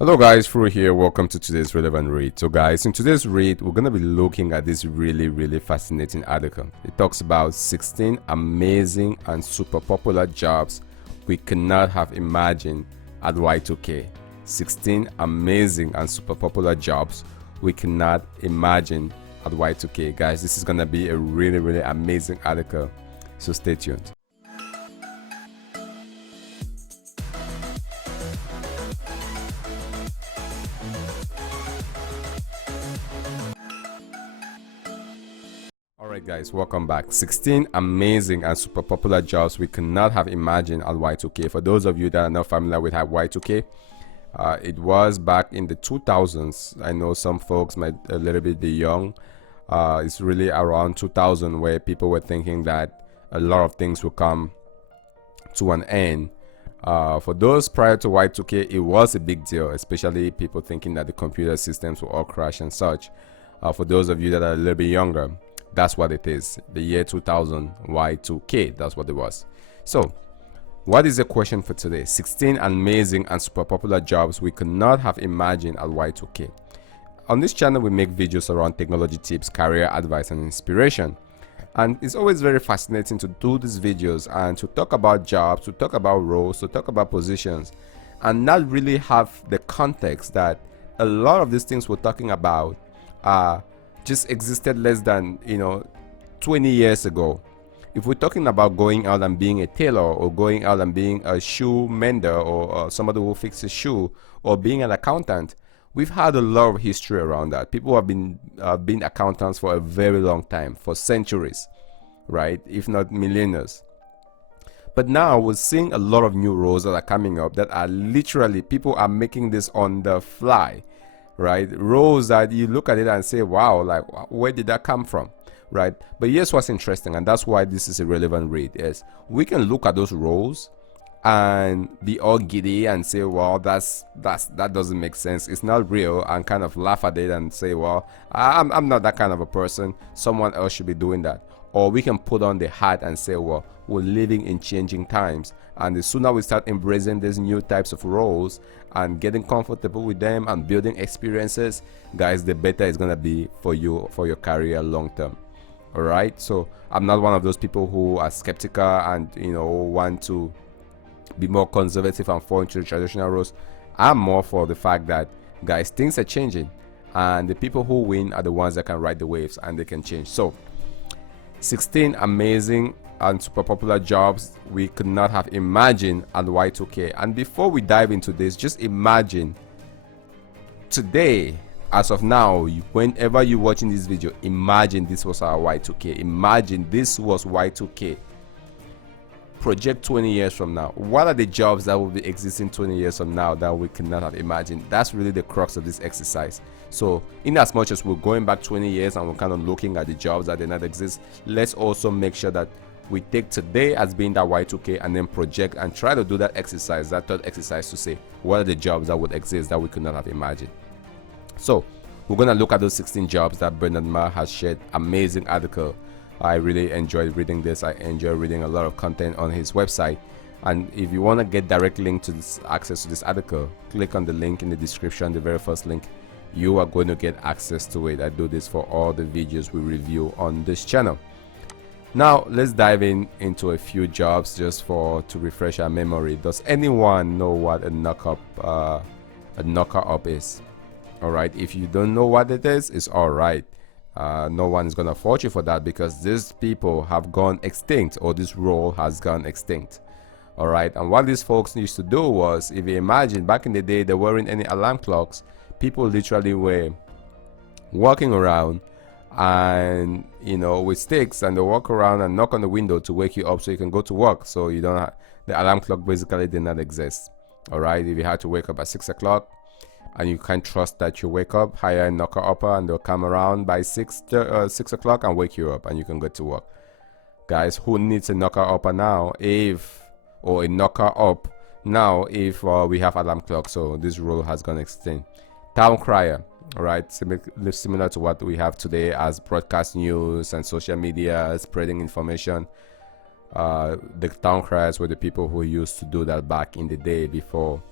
Hello guys, Fru here. Welcome to today's relevant read. So guys, in today's read, we're going to be looking at this really fascinating article. It talks about 16 amazing and super popular jobs we cannot have imagined at Y2K. 16 amazing and super popular jobs we cannot imagine at Y2K. Guys, this is going to be a really amazing article. So stay tuned. Alright guys, welcome back. 16 amazing and super popular jobs we cannot have imagined at Y2K. For those of you that are not familiar with Y2K, it was back in the 2000s. I know some folks might a little bit be young. It's really around 2000 where people were thinking that a lot of things will come to an end. For those prior to Y2K, it was a big deal, especially people thinking that the computer systems will all crash and such. For those of you that are a little bit younger, that's what it is. The year 2000, Y2K, that's what it was. So what is the question for today? 16 amazing and super popular jobs we could not have imagined at Y2K. On this channel, we make videos around technology tips, career advice, and inspiration. And it's always very fascinating to do these videos and to talk about jobs, to talk about roles, to talk about positions, and not really have the context that a lot of these things we're talking about just existed less than 20 years ago. If we're talking about going out and being a tailor, or going out and being a shoe mender, or somebody who fixes shoe, or being an accountant, we've had a lot of history around that. People have been accountants for a very long time, for centuries, right? If not millennia. But now we're seeing a lot of new roles that are coming up that are literally, people are making this on the fly, right? Roles that you look at it and say, wow, like where did that come from, right? But here's what's interesting, and that's why this is a relevant read, is we can look at those roles and be all giddy and say, well, that doesn't make sense, it's not real, and kind of laugh at it and say, well, I'm not that kind of a person, someone else should be doing that. Or we can put on the hat and say, well, we're living in changing times, and the sooner we start embracing these new types of roles and getting comfortable with them and building experiences, guys, the better it's gonna be for you, for your career long term. All right, so I'm not one of those people who are skeptical and want to be more conservative and fall into the traditional roles. I'm more for the fact that, guys, things are changing, and the people who win are the ones that can ride the waves and they can change. So 16 amazing and super popular jobs we could not have imagined at Y2K. And before we dive into this, just imagine today, as of now, whenever you're watching this video, imagine this was our Y2K. Imagine this was Y2K. Project 20 years from now. What are the jobs that will be existing 20 years from now that we cannot have imagined? That's really the crux of this exercise. So in as much as we're going back 20 years and we're kind of looking at the jobs that did not exist, let's also make sure that we take today as being that Y2K and then project and try to do that exercise, that third exercise, to say what are the jobs that would exist that we could not have imagined. So we're going to look at those 16 jobs that Bernard Ma has shared. Amazing article. I really enjoyed reading this. I enjoy reading a lot of content on his website. And if you want to get direct link to this, access to this article, click on the link in the description, the very first link. You are going to get access to it. I do this for all the videos we review on this channel. Now let's dive into a few jobs just to refresh our memory. Does anyone know what a knocker up is? All right, if you don't know what it is, it's all right. No one is gonna fault you for that, because these people have gone extinct, or this role has gone extinct. All right, and what these folks used to do was, if you imagine back in the day, there weren't any alarm clocks. People literally were walking around and with sticks, and they walk around and knock on the window to wake you up so you can go to work. So you don't have, the alarm clock basically did not exist. All right, if you had to wake up at 6 o'clock and you can't trust that you wake up, hire a knocker upper and they'll come around by 6 o'clock and wake you up and you can go to work. Guys, who needs a knocker upper now or a knocker up now if we have alarm clock? So this role has gone extinct. Town crier. All right, similar to what we have today as broadcast news and social media spreading information. The town criers were the people who used to do that back in the day before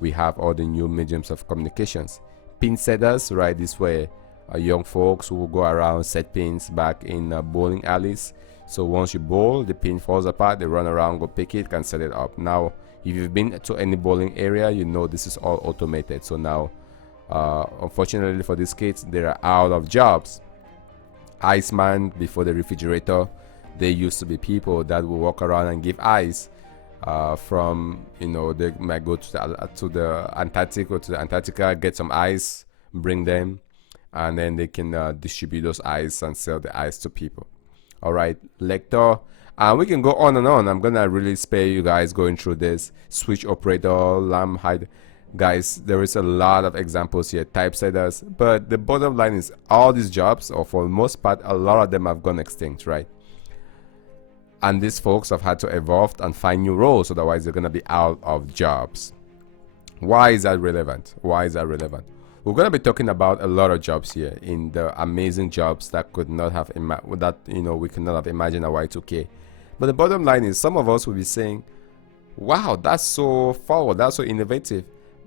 we have all the new mediums of communications. Pin setters, right? This way, young folks who will go around set pins back in bowling alleys. So once you bowl, the pin falls apart, they run around, go pick it, can set it up. Now, if you've been to any bowling area, you know this is all automated. So now, unfortunately for these kids, they are out of jobs. Iceman before the refrigerator, they used to be people that will walk around and give ice. From, you know, they might go to the Antarctic or to the Antarctica, get some ice, bring them, and then they can distribute those ice and sell the ice to people. All right, lector, and we can go on and on. I'm gonna really spare you guys going through this. Switch operator, lamp hide, guys. There is a lot of examples here. Typesetters, but the bottom line is all these jobs, or for the most part, a lot of them have gone extinct, right? And these folks have had to evolve and find new roles, otherwise they're gonna be out of jobs. Why is that relevant? Why is that relevant? We're going to be talking about a lot of jobs here, in the amazing jobs that could not have we could not have imagined at Y2K. But the bottom line is, some of us will be saying, wow, that's so forward, that's so innovative.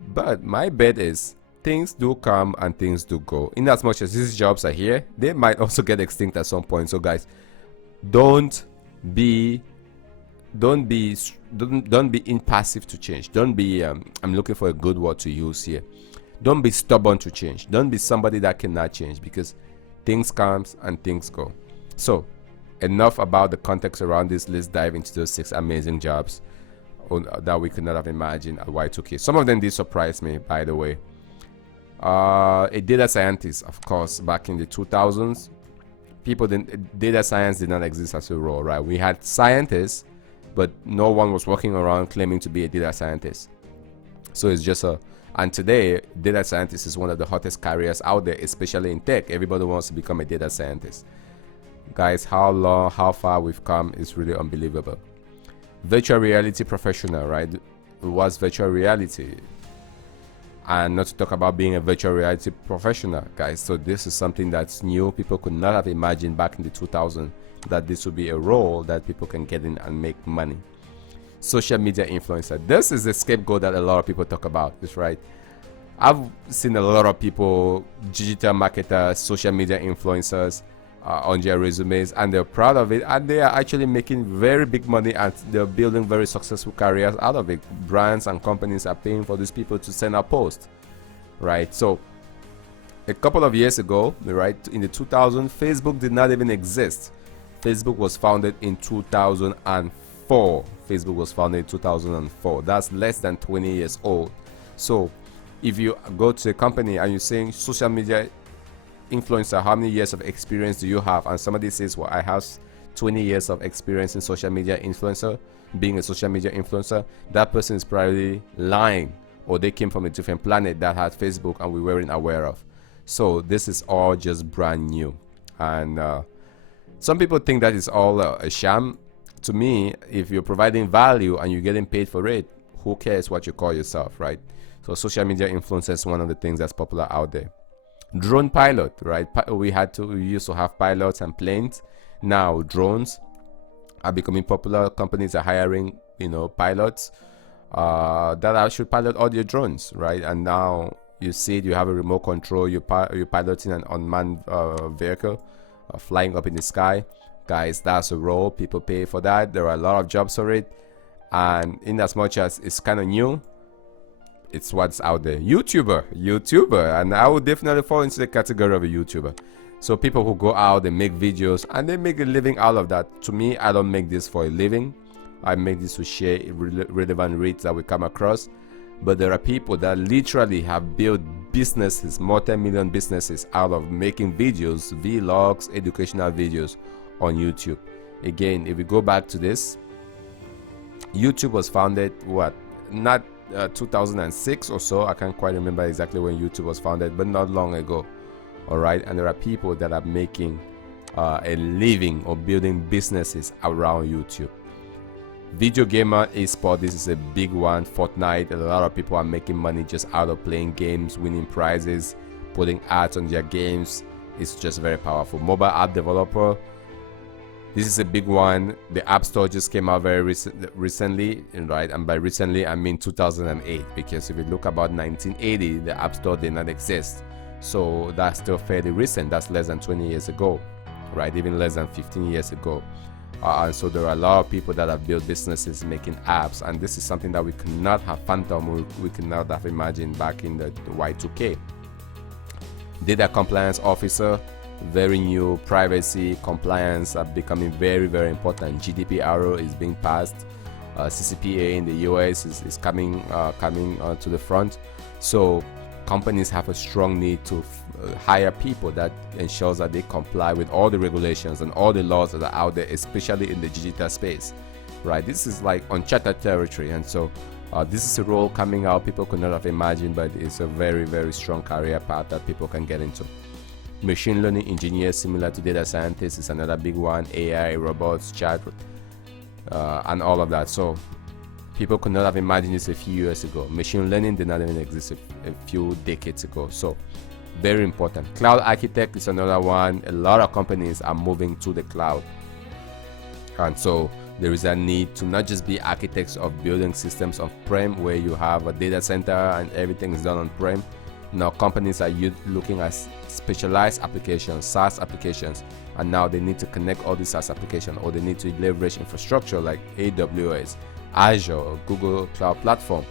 But my bet is things do come and things do go. In as much as these jobs are here, they might also get extinct at some point. So guys, don't be impassive to change. Don't be I'm looking for a good word to use here. Don't be stubborn to change. Don't be somebody that cannot change, because things comes and things go. So enough about the context around this. Let's dive into those 6 amazing jobs that we could not have imagined at Y2K. Some of them did surprise me, by the way. A data scientist, of course, back in the 2000s, data science did not exist as a role, right? We had scientists, but no one was walking around claiming to be a data scientist. So it's just and today, data scientist is one of the hottest careers out there, especially in tech. Everybody wants to become a data scientist. Guys, how far we've come is really unbelievable. Virtual reality professional, right? What's virtual reality? And not to talk about being a virtual reality professional, guys. So this is something that's new. People could not have imagined back in the 2000s that this would be a role that people can get in and make money. Social media influencer. This is the scapegoat that a lot of people talk about, is right. I've seen a lot of people, digital marketers, social media influencers, on their resumes, and they're proud of it, and they are actually making very big money, and they're building very successful careers out of it. Brands and companies are paying for these people to send out posts, right? So a couple of years ago, right, in the 2000s, Facebook did not even exist. Facebook was founded in 2004. Facebook was founded in 2004. That's less than 20 years old. So if you go to a company and you're saying social media influencer, how many years of experience do you have? And somebody says, well, I have 20 years of experience in social media influencer, being a social media influencer, that person is probably lying, or they came from a different planet that had Facebook and we weren't aware of. So this is all just brand new. And some people think that is all a sham. To me, if you're providing value and you're getting paid for it, who cares what you call yourself, right? So social media influencer is one of the things that's popular out there. Drone pilot, right? We used to have pilots and planes. Now drones are becoming popular. Companies are hiring, pilots that should pilot all your drones, right? And now you see it, you have a remote control. You're piloting an unmanned vehicle flying up in the sky. Guys, that's a role. People pay for that. There are a lot of jobs for it. And in as much as it's kind of new, it's what's out there. YouTuber, and I would definitely fall into the category of a YouTuber. So people who go out, they make videos and they make a living out of that. To me, I don't make this for a living. I make this to share relevant reads that we come across. But there are people that literally have built businesses, multi-million businesses, out of making videos, vlogs, educational videos on YouTube. Again, if we go back to this, YouTube was founded not 2006 or so. I can't quite remember exactly when YouTube was founded, but not long ago. All right, and there are people that are making a living or building businesses around YouTube. Video gamer esport, this is a big one. Fortnite, a lot of people are making money just out of playing games, winning prizes, putting ads on their games. It's just very powerful. Mobile app developer, This is a big one. The App Store just came out very recently, right? And by recently, I mean 2008, because if you look about 1980, the App Store did not exist. So that's still fairly recent. That's less than 20 years ago, right? Even less than 15 years ago. And so there are a lot of people that have built businesses making apps, and this is something that we could not have fathomed, we could not have imagined back in the Y2K. Data compliance officer, very new. Privacy, compliance are becoming very, very important. GDPR is being passed. CCPA in the US is coming to the front. So companies have a strong need to hire people that ensures that they comply with all the regulations and all the laws that are out there, especially in the digital space, right? This is like uncharted territory, and so this is a role coming out people could not have imagined, but it's a very, very strong career path that people can get into. Machine learning engineer, similar to data scientists, is another big one. AI, robots, chat, and all of that. So people could not have imagined this a few years ago. Machine learning did not even exist a few decades ago. So very important. Cloud architect is another one. A lot of companies are moving to the cloud, and so there is a need to not just be architects of building systems on-prem where you have a data center and everything is done on-prem. Now companies are looking at specialized applications, SaaS applications, and now they need to connect all these SaaS applications, or they need to leverage infrastructure like AWS, Azure, or Google Cloud Platform,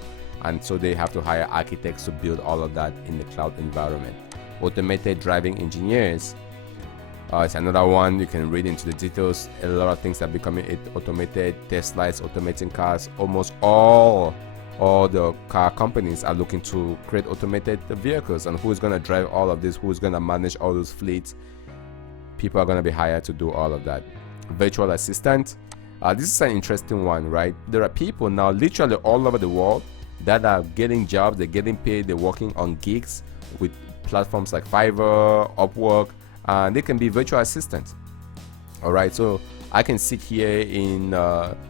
and so they have to hire architects to build all of that in the cloud environment. Automated driving engineers, it's another one. You can read into the details. A lot of things are becoming automated. Tesla is automating cars. Almost all the car companies are looking to create automated vehicles, and who's going to drive all of this? Who's going to manage all those fleets? People are going to be hired to do all of that. Virtual assistant, this is an interesting one, right? There are people now literally all over the world that are getting jobs. They're getting paid. They're working on gigs with platforms like Fiverr, Upwork, and they can be virtual assistants. All right, so I can sit here in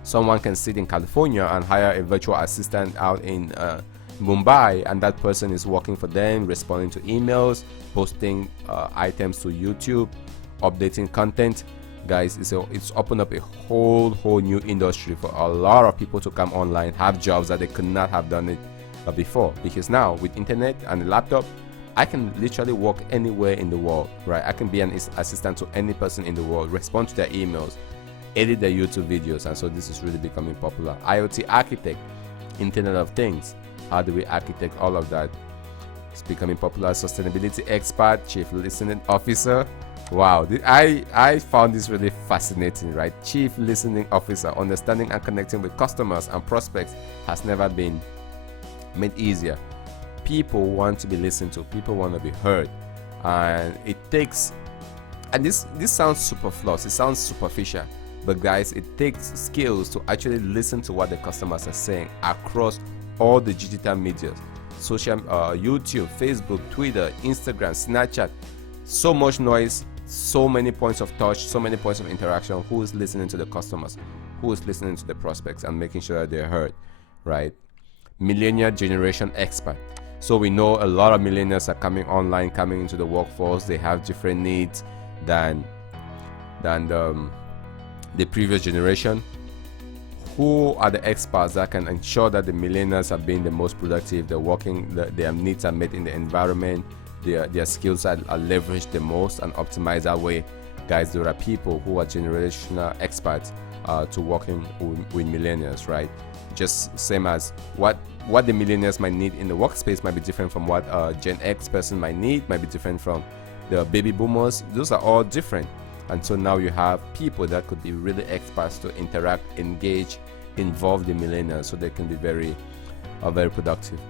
someone can sit in California and hire a virtual assistant out in Mumbai, and that person is working for them, responding to emails, posting items to YouTube, updating content. Guys, it's opened up a whole new industry for a lot of people to come online, have jobs that they could not have done it before, because now with internet and a laptop, I can literally work anywhere in the world, right? I can be an assistant to any person in the world, respond to their emails, edit their YouTube videos, and so this is really becoming popular. IoT architect, Internet of Things. How do we architect all of that? It's becoming popular. Sustainability expert, chief listening officer. Wow, I found this really fascinating, right? Chief listening officer, understanding and connecting with customers and prospects has never been made easier. People want to be listened to, people want to be heard, and it takes, and this sounds superfluous, it sounds superficial, but guys, it takes skills to actually listen to what the customers are saying across all the digital media, social, YouTube, Facebook, Twitter, Instagram, Snapchat. So much noise, so many points of touch, so many points of interaction. Who is listening to the customers? Who is listening to the prospects and making sure that they're heard, right? Millennial generation expert. So we know a lot of millennials are coming online, coming into the workforce. They have different needs than the previous generation. Who are the experts that can ensure that the millennials are being the most productive? They're working, their needs are met in the environment, their skills are leveraged the most and optimized that way. Guys, there are people who are generational experts to working with millennials, right? Just same as what the millennials might need in the workspace might be different from what a Gen X person might need, might be different from the baby boomers. Those are all different, and so now you have people that could be really experts to interact, engage, involve the millennials, so they can be very productive.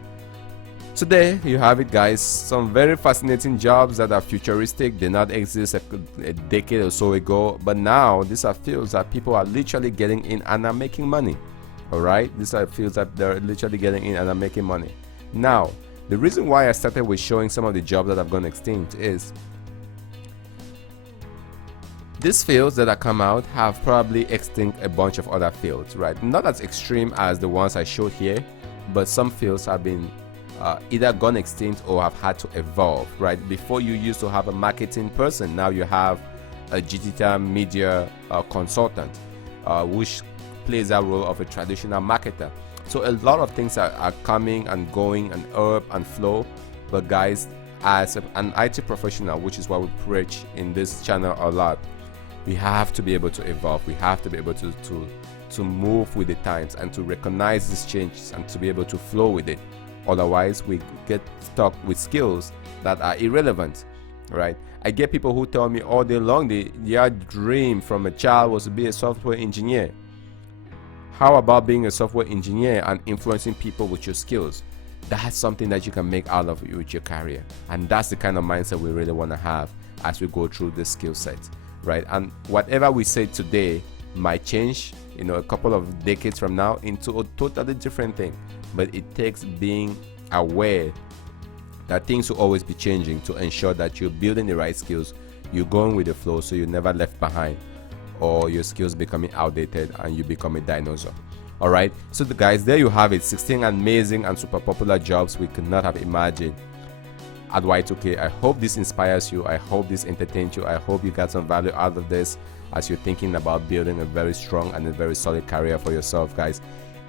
So there you have it, guys. Some very fascinating jobs that are futuristic, did not exist a decade or so ago, but now these are fields that people are literally getting in and are making money. All right, these are fields that they're literally getting in and are making money. Now, the reason why I started with showing some of the jobs that have gone extinct is these fields that have come out have probably extinct a bunch of other fields, right? Not as extreme as the ones I showed here, but some fields have been either gone extinct or have had to evolve, right? Before you used to have a marketing person, now you have a digital media consultant, which plays that role of a traditional marketer. So a lot of things are coming and going and ebb and flow. But guys, as an IT professional, which is what we preach in this channel a lot, we have to be able to evolve. We have to be able to move with the times and to recognize these changes and to be able to flow with it. Otherwise, we get stuck with skills that are irrelevant, right? I get people who tell me all day long their dream from a child was to be a software engineer. How about being a software engineer and influencing people with your skills? That's something that you can make out of with your career. And that's the kind of mindset we really want to have as we go through this skill set, right? And whatever we say today might change, a couple of decades from now into a totally different thing. But it takes being aware that things will always be changing to ensure that you're building the right skills, you're going with the flow, so you're never left behind, or your skills becoming outdated and you become a dinosaur. All right, so guys, there you have it, 16 amazing and super popular jobs we could not have imagined at Y2K. I hope this inspires you. I hope this entertains you. I hope you got some value out of this as you're thinking about building a very strong and a very solid career for yourself, guys.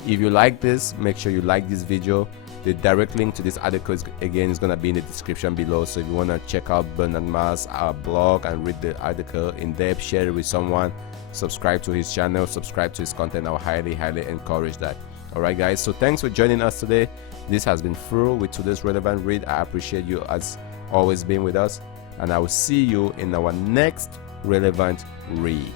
If you like this, make sure you like this video. The direct link to this article is going to be in the description below. So if you want to check out Bernard Ma's blog and read the article in depth, share it with someone, subscribe to his channel, subscribe to his content. I will highly encourage that. Alright guys, so thanks for joining us today. This has been Fru with today's relevant read. I appreciate you as always being with us, and I will see you in our next relevant read.